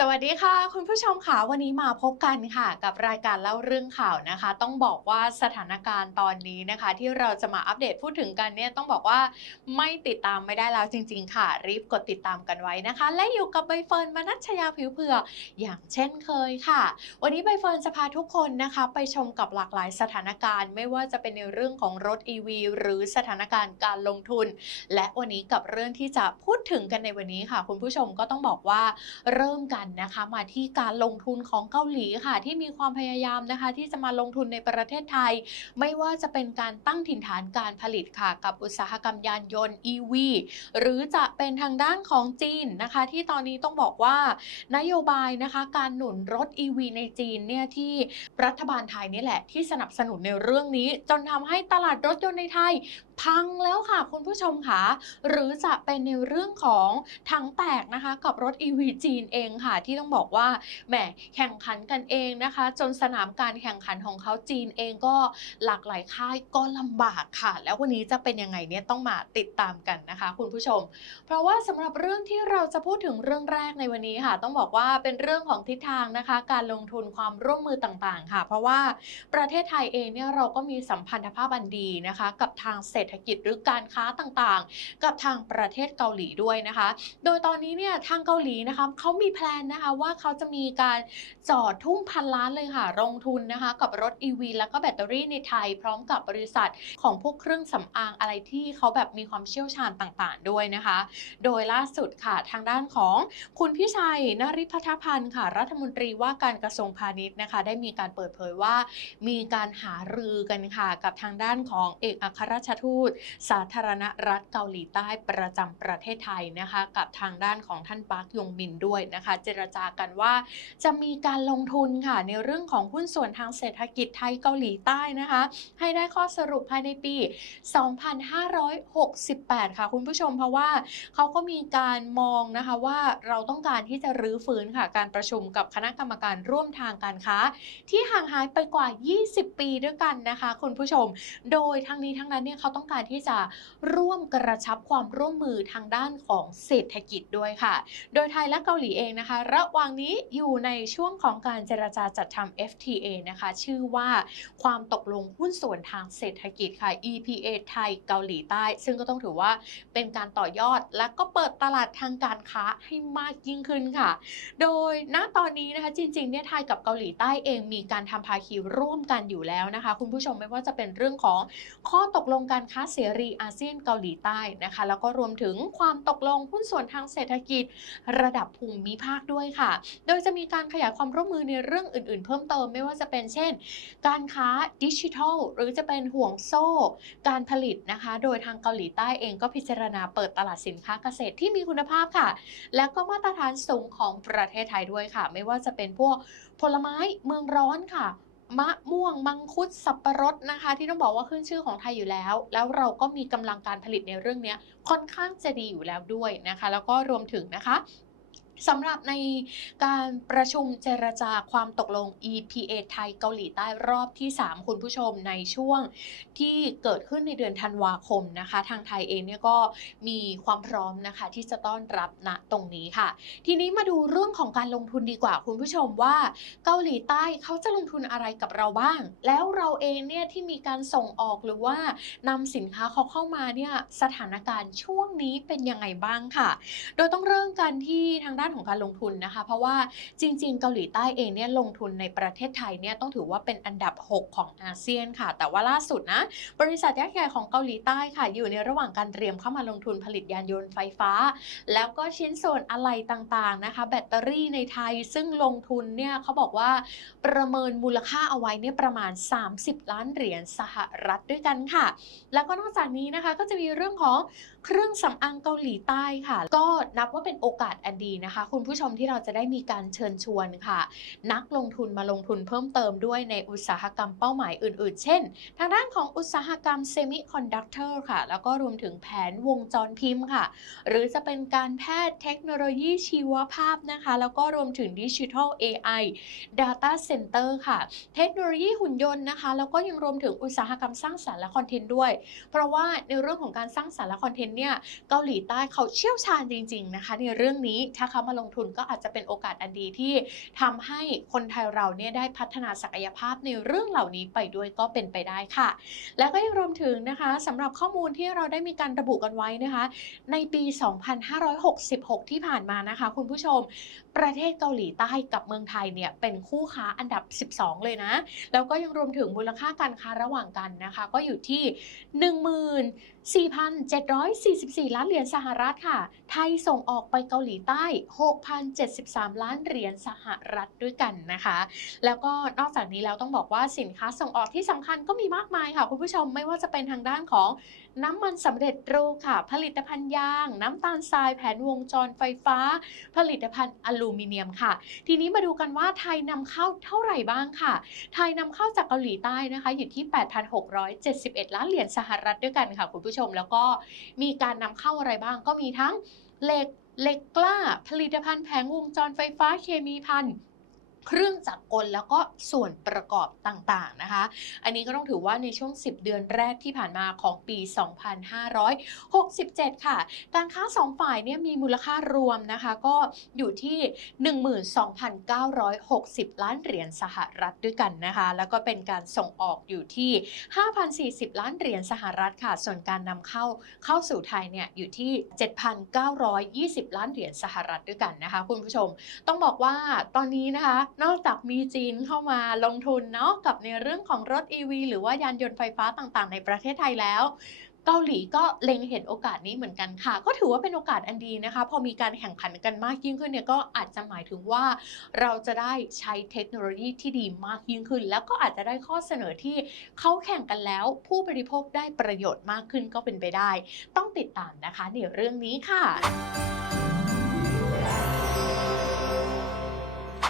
สวัสดีค่ะ คุณผู้ชมค่ะวันนี้มาพบกันค่ะ กับรายการเล่าเรื่องข่าวนะคะ ต้องบอกว่าสถานการณ์ตอนนี้นะคะ ที่เราจะมาอัปเดตพูดถึงกันเนี่ยต้องบอกว่าไม่ติดตามไม่ได้แล้วจริง ๆ ค่ะ รีบกดติดตามกันไว้นะคะ และอยู่กับใบเฟิร์นมนัชยาผิวเผือกอย่างเช่นเคยค่ะ วันนี้ใบเฟิร์นจะพาทุกคนนะคะ ไปชมกับหลากหลายสถานการณ์ ไม่ว่าจะเป็นในเรื่องของรถ EV หรือสถานการณ์การลงทุน และวันนี้กับเรื่องที่จะพูดถึงกันในวันนี้ค่ะ คุณผู้ชมก็ต้องบอกว่าเริ่มกันนะคะ มาที่การลงทุนของเกาหลีค่ะ ที่มีความพยายามนะคะ ที่จะมาลงทุนในประเทศไทย ไม่ว่าจะเป็นการตั้งถิ่นฐานการผลิตค่ะ กับอุตสาหกรรมยานยนต์ EV หรือจะเป็นทางด้านของจีนนะคะ ที่ตอนนี้ต้องบอกว่านโยบายนะคะ การหนุนรถ EV ในจีนเนี่ยที่รัฐบาลไทยนี่แหละที่สนับสนุนในเรื่องนี้ จนทำให้ตลาดรถยนต์ในไทย พังแล้วค่ะคุณผู้ชมค่ะ หรือจะเป็นในเรื่องของถังแตกนะคะ กับรถ EV จีนเองค่ะ ที่ต้องบอกว่าแหมแข่งขันกันเองนะคะ จนสนามการแข่งขันของเขาจีนเองก็หลากหลายค่ายก็ลำบากค่ะ แล้ววันนี้จะเป็นยังไงเนี่ยต้องมาติดตามกันนะคะ คุณผู้ชม เพราะว่าสำหรับเรื่องที่เราจะพูดถึงเรื่องแรกในวันนี้ค่ะ ต้องบอกว่าเป็นเรื่องของทิศทางนะคะ การลงทุนความร่วมมือต่างๆ ค่ะ เพราะว่าประเทศไทยเองเนี่ยเราก็มีสัมพันธภาพอันดีนะคะ กับทางเศรษฐกิจหรือการค้าต่างๆ กับทางประเทศเกาหลีด้วยนะคะ โดยตอนนี้เนี่ยทางเกาหลีนะคะเขามีแพลนนะคะว่าเขาจะมีการจอดทุ่มพันล้านเลยค่ะลงทุนนะคะกับรถ EV แล้วก็แบตเตอรี่ในไทย พร้อมกับบริษัทของพวกเครื่องสำอางอะไรที่เขาแบบมีความเชี่ยวชาญต่างๆ ด้วยนะคะ โดยล่าสุดค่ะทางด้านของคุณพิชัยนริพัฒพันธ์ค่ะ รัฐมนตรีว่าการกระทรวงพาณิชย์นะคะ ได้มีการเปิดเผยว่า มีการหารือกันค่ะกับทางด้านของเอกอัครราชทูตสาธารณรัฐเกาหลีใต้ประจำประเทศไทยนะคะ กับทางด้านของท่านปาร์คยงมินด้วยนะคะ เจรจากันว่าจะมีการลงทุนค่ะในเรื่องของหุ้นส่วนทางเศรษฐกิจไทยเกาหลีใต้นะคะ ให้ได้ข้อสรุปภายในปี 2568 ค่ะคุณผู้ชมเพราะว่าเขาก็มีการมองนะคะว่าเราต้องการที่จะรื้อฟื้นค่ะการประชุมกับคณะกรรมการร่วมทางการค้า ที่ห่างหายไปกว่า 20 ปีด้วยกันนะคะ คุณผู้ชม โดยทั้งนี้ทั้งนั้นเนี่ยเขาต้องการที่จะร่วมกระชับความร่วมมือทางด้านของเศรษฐกิจด้วยค่ะ โดยไทยและเกาหลีเองนะคะ ระหว่างนี้อยู่ในช่วงของการเจรจาจัดทำ FTA นะคะ ชื่อว่าความตกลงหุ้นส่วนทางเศรษฐกิจค่ะ EPA ไทยเกาหลีใต้ ซึ่งก็ต้องถือว่าเป็นการต่อยอดและก็เปิดตลาดทางการค้าให้มากยิ่งขึ้นค่ะ โดยณตอนนี้นะคะจริงๆเนี่ยไทยกับเกาหลีใต้เองมีการทำภาคีร่วมกันอยู่แล้วนะคะ คุณผู้ชมไม่ว่าจะเป็นเรื่องของข้อตกลงการค้าเสรีอาเซียนเกาหลีใต้นะคะ แล้วก็รวมถึงความตกลงหุ้นส่วนทางเศรษฐกิจ ระดับภูมิภาคด้วยค่ะ โดยจะมีการขยายความร่วมมือในเรื่องอื่น ๆ เพิ่มเติมไม่ว่าจะเป็นเช่น การค้าดิจิทัล หรือจะเป็นห่วงโซ่ การผลิตนะคะ โดยทางเกาหลีใต้เองก็พิจารณาเปิดตลาดสินค้าเกษตรที่มีคุณภาพค่ะ และก็มาตรฐานสูงของประเทศไทยด้วยค่ะ ไม่ว่าจะเป็นพวกผลไม้เมืองร้อนค่ะ มะม่วง มังคุด สับปะรดนะคะ ที่ต้องบอกว่าขึ้นชื่อของไทยอยู่แล้ว แล้วเราก็มีกำลังการผลิตในเรื่องนี้ค่อนข้างจะดีอยู่แล้วด้วยนะคะ แล้วก็รวมถึงนะคะ สำหรับในการประชุมเจรจาความตกลง EPA ไทยเกาหลีใต้รอบที่ 3 คุณผู้ชมในช่วงที่เกิดขึ้นในเดือนธันวาคมนะคะ ทางไทยเองเนี่ยก็มีความพร้อมนะคะที่จะต้อนรับณตรงนี้ค่ะ ทีนี้มาดูเรื่องของการลงทุนดีกว่าคุณผู้ชมว่า เกาหลีใต้เขาจะลงทุนอะไรกับเราบ้าง แล้วเราเองเนี่ยที่มีการส่งออกหรือว่านำสินค้าเขาเข้ามาเนี่ยสถานการณ์ช่วงนี้เป็นยังไงบ้างค่ะ โดยต้องเริ่มกันที่ทางด้านของการลงทุนนะคะ เพราะว่าจริง ๆ เกาหลีใต้เองเนี่ยลงทุนในประเทศไทยเนี่ยต้องถือว่าเป็นอันดับ 6 ของอาเซียนค่ะ แต่ว่าล่าสุดนะ บริษัทยักษ์ใหญ่ของเกาหลีใต้ค่ะ อยู่ในระหว่างการเตรียมเข้ามาลงทุนผลิตยานยนต์ไฟฟ้า แล้วก็ชิ้นส่วนอะไหล่ต่างๆนะคะ แบตเตอรี่ในไทยซึ่งลงทุนเนี่ยเขาบอกว่าประเมินมูลค่าเอาไว้เนี่ยประมาณ 30 ล้านเหรียญสหรัฐด้วยกันค่ะ แล้วก็นอกจากนี้นะคะก็จะมีเรื่องของเครื่องสำอางเกาหลีใต้ค่ะ ก็นับว่าเป็นโอกาสอันดีนะคะคุณผู้ชมที่เราจะได้มีการเชิญชวนค่ะ นักลงทุนมาลงทุนเพิ่มเติมด้วยในอุตสาหกรรมเป้าหมายอื่น ๆ เช่น ทางด้านของอุตสาหกรรมเซมิคอนดักเตอร์ค่ะ แล้วก็รวมถึงแผนวงจรพิมพ์ค่ะ หรือจะเป็นการแพทย์เทคโนโลยีชีวภาพนะคะ แล้วก็รวมถึงดิจิทัล AI Data Center ค่ะ เทคโนโลยีหุ่นยนต์นะคะ แล้วก็ยังรวมถึงอุตสาหกรรมสร้างสรรค์และคอนเทนต์ด้วย เพราะว่าในเรื่องของการสร้างสรรค์และคอนเทนต์เนี่ยเกาหลีใต้เขาเชี่ยวชาญจริง ๆ นะคะ ในเรื่องนี้ถ้าเขามาลงทุนก็อาจจะเป็นโอกาสอันดีที่ทำให้คนไทยเราเนี่ยได้พัฒนาศักยภาพในเรื่องเหล่านี้ไปด้วยก็เป็นไปได้ค่ะ แล้วก็ยังรวมถึงนะคะสำหรับข้อมูลที่เราได้มีการระบุกันไว้นะคะ ในปี 2566 ที่ผ่านมานะคะ คุณผู้ชม ประเทศเกาหลีใต้กับเมืองไทยเนี่ยเป็นคู่ค้าอันดับ 12 เลยนะ แล้วก็ยังรวมถึงมูลค่าการค้าระหว่างกันนะคะ ก็อยู่ที่ 14,744 ล้านเหรียญสหรัฐค่ะ ไทยส่งออกไปเกาหลีใต้6,073 ล้านเหรียญสหรัฐด้วยกันนะคะ แล้วก็นอกจากนี้แล้วต้องบอกว่าสินค้าส่งออกที่สำคัญก็มีมากมายค่ะคุณผู้ชมไม่ว่าจะเป็นทางด้านของน้ำมันสำเร็จรูปค่ะ ผลิตภัณฑ์ยาง น้ำตาลทรายแผนวงจรไฟฟ้า ผลิตภัณฑ์อลูมิเนียมค่ะ ทีนี้มาดูกันว่าไทยนำเข้าเท่าไหร่บ้างค่ะ ไทยนำเข้าจากเกาหลีใต้นะคะอยู่ที่ 8,671 ล้านเหรียญสหรัฐด้วยกันค่ะคุณผู้ชม แล้วก็มีการนำเข้าอะไรบ้างก็มีทั้งเหล็ก เหล็กกล้า ผลิตภัณฑ์แผงวงจรไฟฟ้าเคมีพัน เครื่องจักรกลแล้วก็ส่วนประกอบต่างๆนะคะ อันนี้ก็ต้องถือว่าในช่วง 10 เดือนแรกที่ผ่านมาของปี 2567 ค่ะ การค้า 2 ฝ่ายเนี่ยมีมูลค่ารวมนะคะก็อยู่ที่ 12,960 ล้านเหรียญสหรัฐด้วยกันนะคะ แล้วก็เป็นการส่งออกอยู่ที่ 5,040 ล้านเหรียญสหรัฐค่ะ ส่วนการนำเข้าเข้าสู่ไทยเนี่ยอยู่ที่ 7,920 ล้านเหรียญสหรัฐด้วยกันนะคะ คุณผู้ชม ต้องบอกว่าตอนนี้นะคะนอกจากมีจีนเข้ามาลงทุนเนาะกับในเรื่องของรถ EV หรือว่ายานยนต์ไฟฟ้าต่างๆ ในประเทศไทยแล้วเกาหลีก็เล็งเห็นโอกาสนี้เหมือนกันค่ะ ก็ถือว่าเป็นโอกาสอันดีนะคะ พอมีการแข่งขันกันมากยิ่งขึ้นเนี่ยก็อาจจะหมายถึงว่า เราจะได้ใช้เทคโนโลยีที่ดีมากยิ่งขึ้น แล้วก็อาจจะได้ข้อเสนอที่เขาแข่งกันแล้ว ผู้บริโภคได้ประโยชน์มากขึ้นก็เป็นไปได้ ต้องติดตามนะคะในเรื่องนี้ค่ะ